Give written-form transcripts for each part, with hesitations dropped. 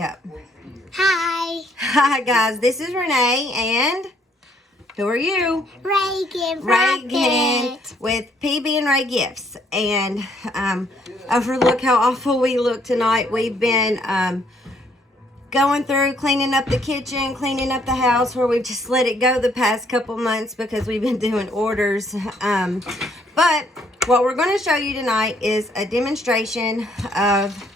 Go. Hi. Hi, guys. This is Renee, and who are you? Reagan. Reagan with PB and Rea Gifts. And overlook how awful we look tonight. We've been going through cleaning up the kitchen, cleaning up the house, where we've just let it go the past couple months because we've been doing orders. But what we're going to show you tonight is a demonstration of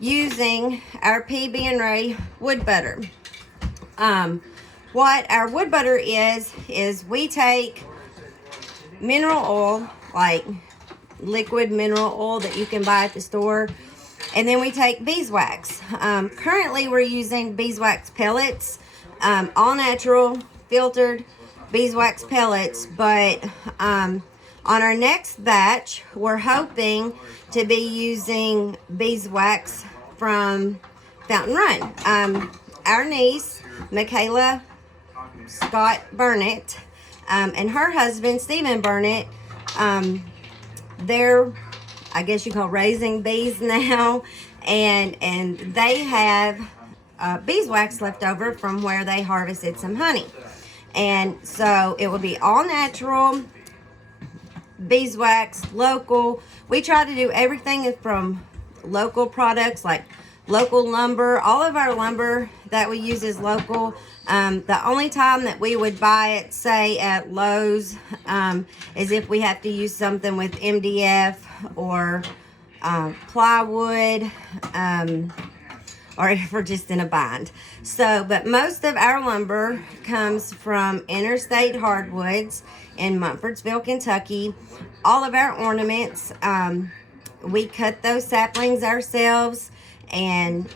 using our PB and Rea wood butter. What our wood butter is we take mineral oil, like liquid mineral oil that you can buy at the store, and then we take beeswax. Currently we're using beeswax pellets, all natural, filtered beeswax pellets, but on our next batch, we're hoping to be using beeswax from Fountain Run. Our niece, Michaela Scott Burnett, and her husband, Stephen Burnett, they're, I guess you call, raising bees now, and they have beeswax left over from where they harvested some honey. And so it will be all natural beeswax, local. We try to do everything from local products, like local lumber. All of our lumber that we use is local. The only time that we would buy it, say at Lowe's, is if we have to use something with MDF or plywood, or if we're just in a bind. So, but most of our lumber comes from interstate hardwoods in Mumfordsville, Kentucky. All of our ornaments, we cut those saplings ourselves and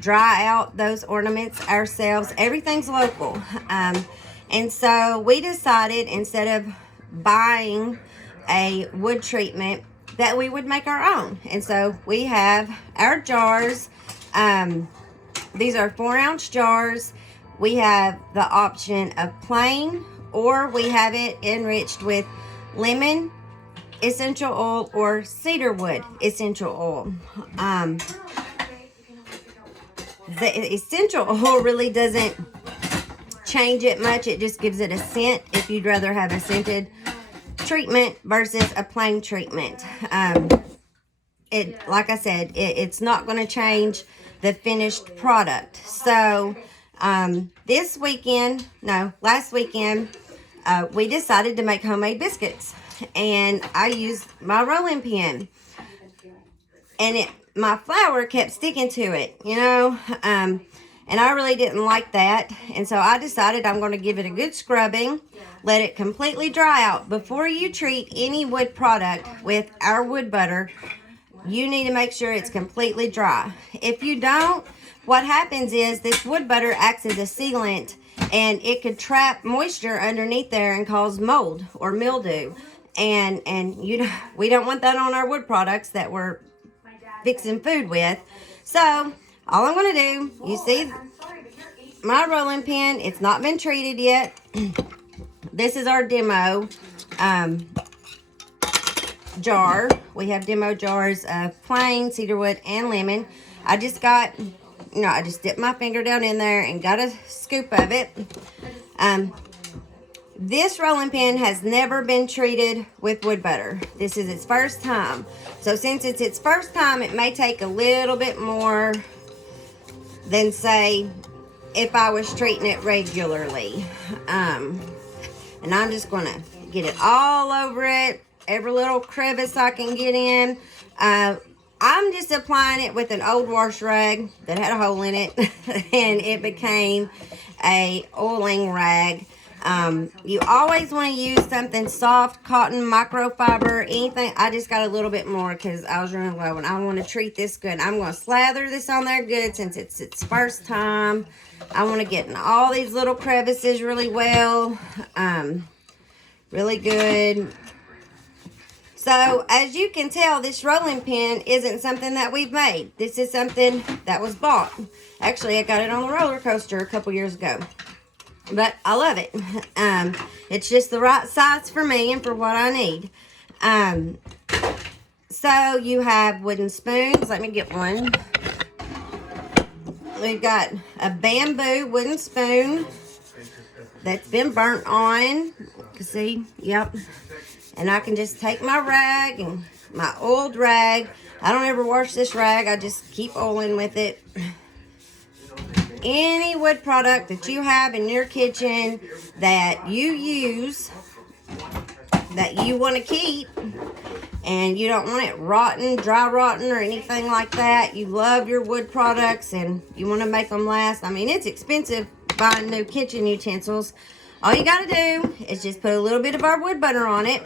dry out those ornaments ourselves. Everything's local. And so we decided, instead of buying a wood treatment, that we would make our own. And so we have our jars. These are 4-ounce jars. We have the option of plain, or we have it enriched with lemon essential oil or cedarwood essential oil. The essential oil really doesn't change it much. It just gives it a scent if you'd rather have a scented treatment versus a plain treatment. Like I said, it's not going to change the finished product. So last weekend, we decided to make homemade biscuits, and I used my rolling pin, and my flour kept sticking to it, and I really didn't like that. And so I decided I'm going to give it a good scrubbing, let it completely dry out. Before you treat any wood product with our wood butter, you need to make sure it's completely dry. If you don't, what happens is this wood butter acts as a sealant, and it could trap moisture underneath there and cause mold or mildew. And we don't want that on our wood products that we're fixing food with. So all I'm going to do, you see my rolling pin, it's not been treated yet. This is our demo jar. We have demo jars of plain, cedarwood, and lemon. I just dipped my finger down in there and got a scoop of it. This rolling pin has never been treated with wood butter. This is its first time. So since it's its first time, it may take a little bit more than, say, if I was treating it regularly. And I'm just going to get it all over it, every little crevice I can get in. I'm just applying it with an old wash rag that had a hole in it, and it became a oiling rag. You always want to use something soft, cotton, microfiber, anything. I just got a little bit more because I was running low, and I want to treat this good. I'm going to slather this on there good since it's its first time. I want to get in all these little crevices really well, really good. So as you can tell, this rolling pin isn't something that we've made. This is something that was bought. Actually, I got it on the roller coaster a couple years ago. But I love it. It's just the right size for me and for what I need. So you have wooden spoons. Let me get one. we've got a bamboo wooden spoon that's been burnt on. You can see, yep. And I can just take my rag and my oiled rag. I don't ever wash this rag. I just keep oiling with it. Any wood product that you have in your kitchen that you use, that you want to keep, and you don't want it rotten, dry rotten, or anything like that. You love your wood products and you want to make them last. I mean, it's expensive buying new kitchen utensils. All you got to do is just put a little bit of our wood butter on it.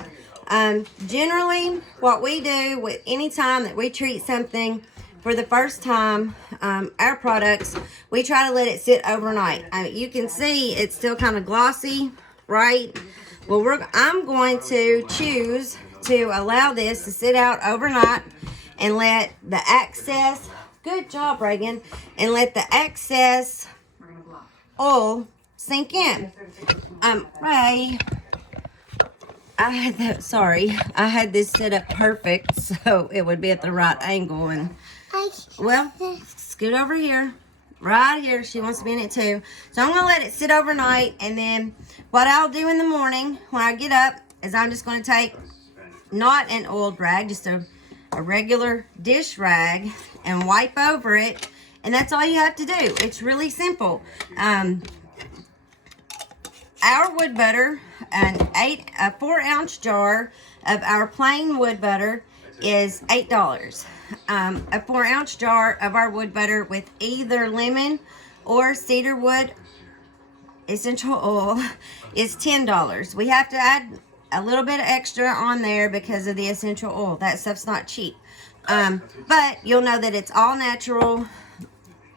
Generally, what we do with any time that we treat something for the first time, our products, we try to let it sit overnight. You can see it's still kind of glossy, right? Well, I'm going to choose to allow this to sit out overnight and let the excess, good job, Reagan, and let the excess oil sink in. Ray, I had this set up perfect so it would be at the right angle, and well, scoot over here, right here. She wants to be in it too. So I'm gonna let it sit overnight, and then what I'll do in the morning when I get up is I'm just gonna take not an oiled rag, just a regular dish rag, and wipe over it, and that's all you have to do. It's really simple. Our wood butter, a 4-ounce jar of our plain wood butter is $8. A 4-ounce jar of our wood butter with either lemon or cedarwood essential oil is $10. We have to add a little bit of extra on there because of the essential oil. That stuff's not cheap. But you'll know that it's all natural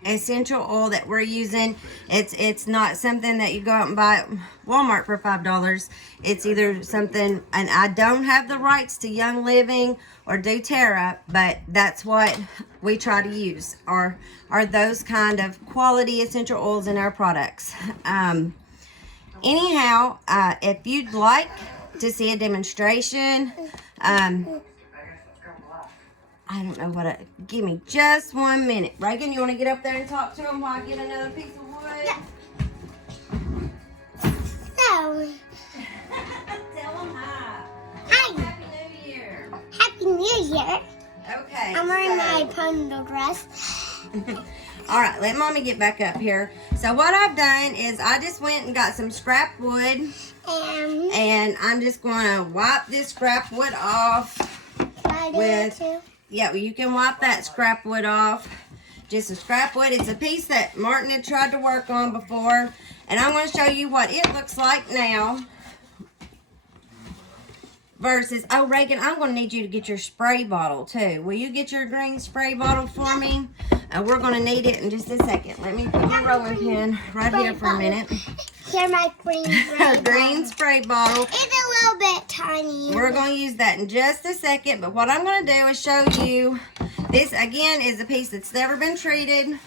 essential oil that we're using. It's not something that you go out and buy at Walmart for $5. It's either something, and I don't have the rights to Young Living or doTERRA, but that's what we try to use, are those kind of quality essential oils in our products. Anyhow, if you'd like to see a demonstration, I don't know give me just 1 minute. Reagan, you want to get up there and talk to him while I get another piece of wood? Yeah. So, Tell him hi. Hi. Happy New Year. Happy New Year. Okay. I'm wearing my panda dress. All right, let Mommy get back up here. So what I've done is I just went and got some scrap wood. And I'm just going to wipe this scrap wood off. Yeah, well, you can wipe that scrap wood off. Just a scrap wood. It's a piece that Martin had tried to work on before. And I'm going to show you what it looks like now. Versus, oh, Reagan, I'm going to need you to get your spray bottle, too. Will you get your green spray bottle for me? We're going to need it in just a second. Let me put my rolling pin right here for a minute. Here's my green spray green spray bottle. It's a little bit tiny. We're going to use that in just a second. But what I'm going to do is show you. This, again, is a piece that's never been treated.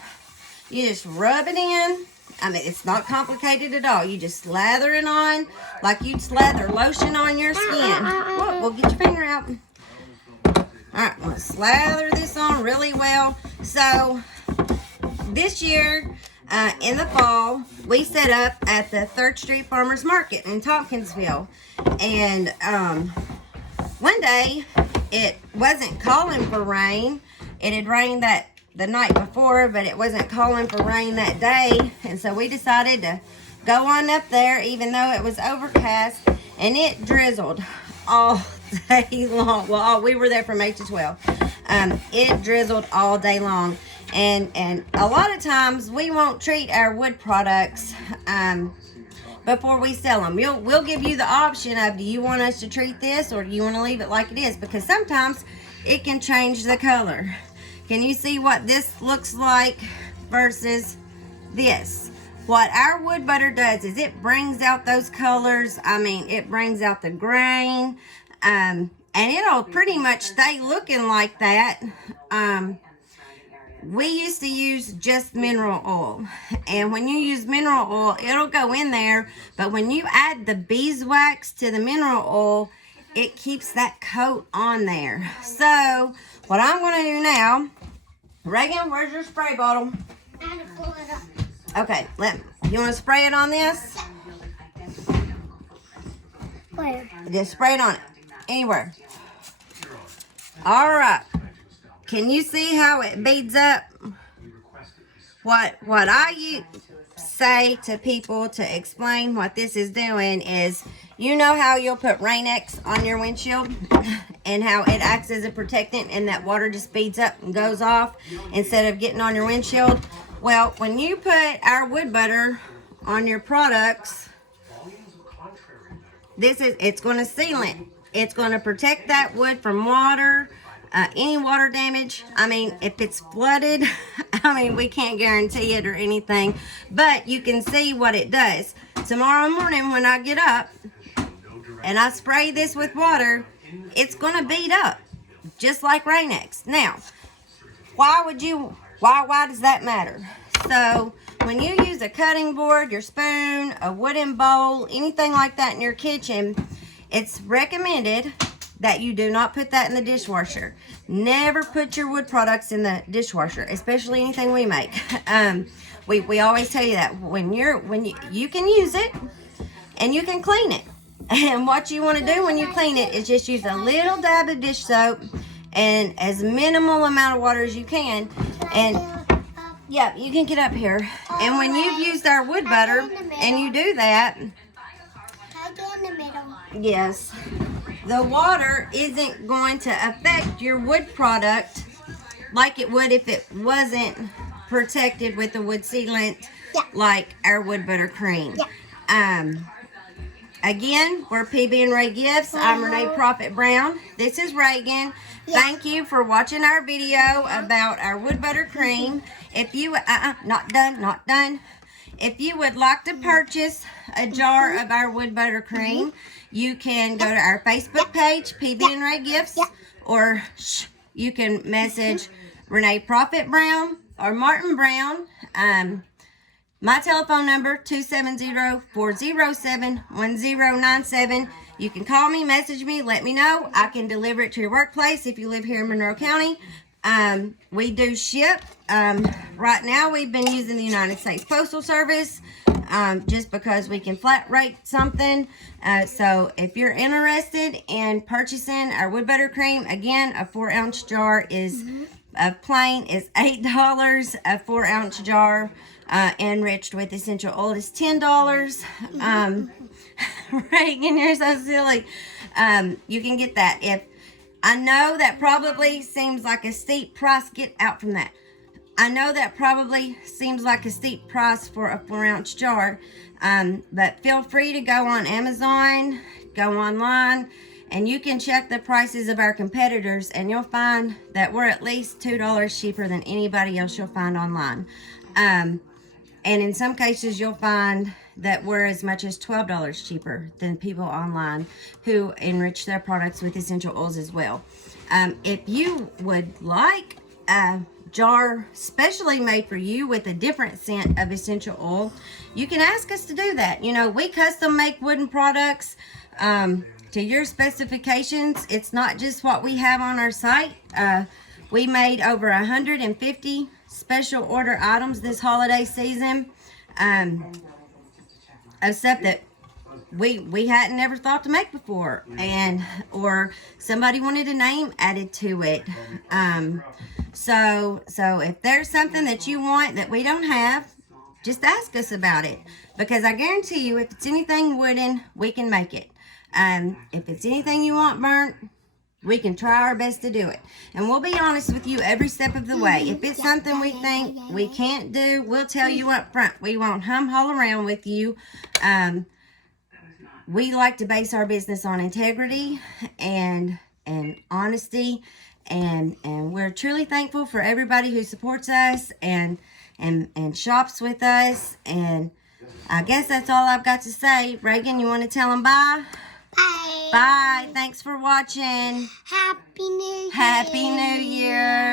You just rub it in. I mean, it's not complicated at all. You just slather it on like you'd slather lotion on your skin. Whoa, well, get your finger out. All right, I'm going to slather this on really well. So, this year, in the fall, we set up at the 3rd Street Farmers Market in Tompkinsville. And one day, it wasn't calling for rain. It had rained the night before, but it wasn't calling for rain that day. And so we decided to go on up there, even though it was overcast, and it drizzled all day long. Well, we were there from 8 to 12. It drizzled all day long. And a lot of times we won't treat our wood products before we sell them. We'll give you the option of, do you want us to treat this, or do you want to leave it like it is? Because sometimes it can change the color. Can you see what this looks like versus this? What our wood butter does is it brings out those colors. I mean, it brings out the grain, and it'll pretty much stay looking like that. We used to use just mineral oil, and when you use mineral oil, it'll go in there, but when you add the beeswax to the mineral oil, it keeps that coat on there. So what I'm going to do now, Reagan, where's your spray bottle? Okay, you want to spray it on this? Where? Just spray it on it. Anywhere. All right. Can you see how it beads up? What I say to people to explain what this is doing is, you know how you'll put Rain-X on your windshield and how it acts as a protectant and that water just beads up and goes off instead of getting on your windshield? Well, when you put our wood butter on your products, it's going to seal it. It's going to protect that wood from water, any water damage. I mean, if it's flooded, I mean, we can't guarantee it or anything, but you can see what it does. Tomorrow morning when I get up and I spray this with water, it's going to bead up just like Rain-X. Now, why does that matter? So when you use a cutting board, your spoon, a wooden bowl, anything like that in your kitchen, it's recommended that you do not put that in the dishwasher. Never put your wood products in the dishwasher, especially anything we make. We always tell you that when you can use it and you can clean it. And what you want to do when you clean it is just use a little dab of dish soap and as minimal amount of water as you can. And yeah, you can get up here. And when you've used our wood butter and you do that, yes, the water isn't going to affect your wood product like it would if it wasn't protected with the wood sealant, like our wood butter cream. Again, we're PB and Rea Gifts. I'm Renee Proffitt Brown. This is Reagan. Thank you for watching our video about our wood butter cream. If you, not done. If you would like to purchase a jar of our wood butter cream, you can go to our Facebook page, PB and Rea Gifts, or you can message Renee Proffitt Brown or Martin Brown. My telephone number, 270-407-1097. You can call me, message me, let me know. I can deliver it to your workplace if you live here in Monroe County. We do ship. Right now we've been using the United States Postal Service just because we can flat rate something. So if you're interested in purchasing our wood butter cream, again, a 4-ounce jar is plain is $8. A 4-ounce jar enriched with essential oil is $10. Reagan, you're so silly. You can get that. If I know that probably seems like a steep price, get out from that. I know that probably seems like a steep price for a 4-ounce jar, but feel free to go on Amazon, go online, and you can check the prices of our competitors, and you'll find that we're at least $2 cheaper than anybody else you'll find online. And in some cases, you'll find that we're as much as $12 cheaper than people online who enrich their products with essential oils as well. If you would like a jar specially made for you with a different scent of essential oil, you can ask us to do that. You know, we custom make wooden products to your specifications. It's not just what we have on our site. We made over 150 special order items this holiday season of stuff that we hadn't never thought to make before, and or somebody wanted a name added to it. So if there's something that you want that we don't have, just ask us about it, because I guarantee you, if it's anything wooden, we can make it. If it's anything you want burnt, we can try our best to do it. And we'll be honest with you every step of the way. If it's something we think we can't do, we'll tell you up front. We won't haul around with you. We like to base our business on integrity and honesty. And we're truly thankful for everybody who supports us and shops with us. And I guess that's all I've got to say. Reagan, you want to tell them bye? Bye. Bye. Thanks for watching. Happy New Year. Happy New Year.